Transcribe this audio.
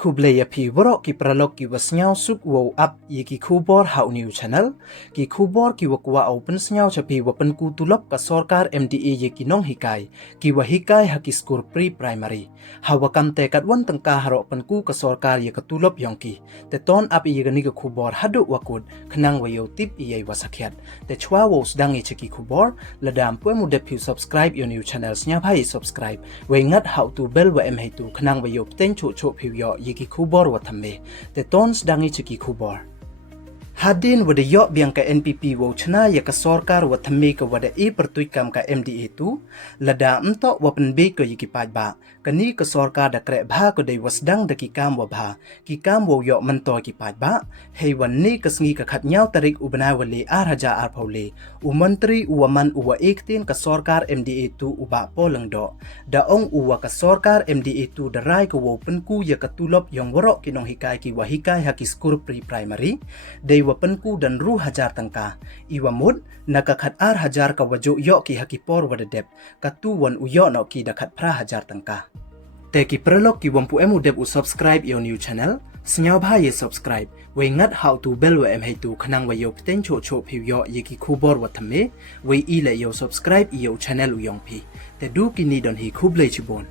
คูเบลยพีวรอกิประลกกิวัสเงาสุกวอัพยีกิคูบอร์ฮาวนิวชาแนลกิคูบอร์กิวกว่าเอาเป็นเงาชพีวเป็นกูตุลบกับสอร์การ MDA ยีกิน้องฮิกายกิวฮิกายฮักิสกูร์ปรีไพรมารีฮาวกัมเตกัดวันตั้งกาฮารอเป็นกูกับสอร์การยีกตุลบยองกีแต่ตอนอัพยีกันนี่กับคูบอร์ฮัดดุวกุดขนังวายติปยีวาสักยัดแต่ชัววสดังอีชกิคูบอร์ละดามเพื่อมุดเดพิว subscribe ยอนิวชาแนลเงาพาย subscribe เวงัด how to bell วเอ็มให้ตูขนังวายเต้นโชโชพิวยยีกิคูบอร์วัฒเมแต่ตอนสดังอีชกิคูบอร์Hadin wada yok biang ka NPP wo chna ya ka sarkar wa thamme ka wada e pertuikam ka MDA tu lada mto wa penbe ka yiki paj ba kani ka sarkar da kre bha ko dei wasdang da ki kam wa bha ki kam wo yok man to ki paj ba hei wan ni ka sngi ka khat nyau tarik ubna wale raja ar phole u mantri u man u wa ektin ka sarkar MDA tu u ba poleng do da ong u wa ka sarkar MDA tu da rai ko wo penku ya ka tulop yong worok kinong hikai ki wa hikai hakiskur pre primary dei wapenku dan ru hajar tangka iwa mud nakakhat hajar ka wajo yo ki hakipor wadadep katu wan uyo no ki dakhat pra hajar tangka te ki prelok ki wampu emu dep u subscribe your new channel snyaw bha ye subscribe we ngat how to bell wa em hay tu khnang wa yo pten cho cho phiu yo ye ki khubor wa thame we i le yo subscribe yo channel u yong phi te du ki ni don hi khuble chibon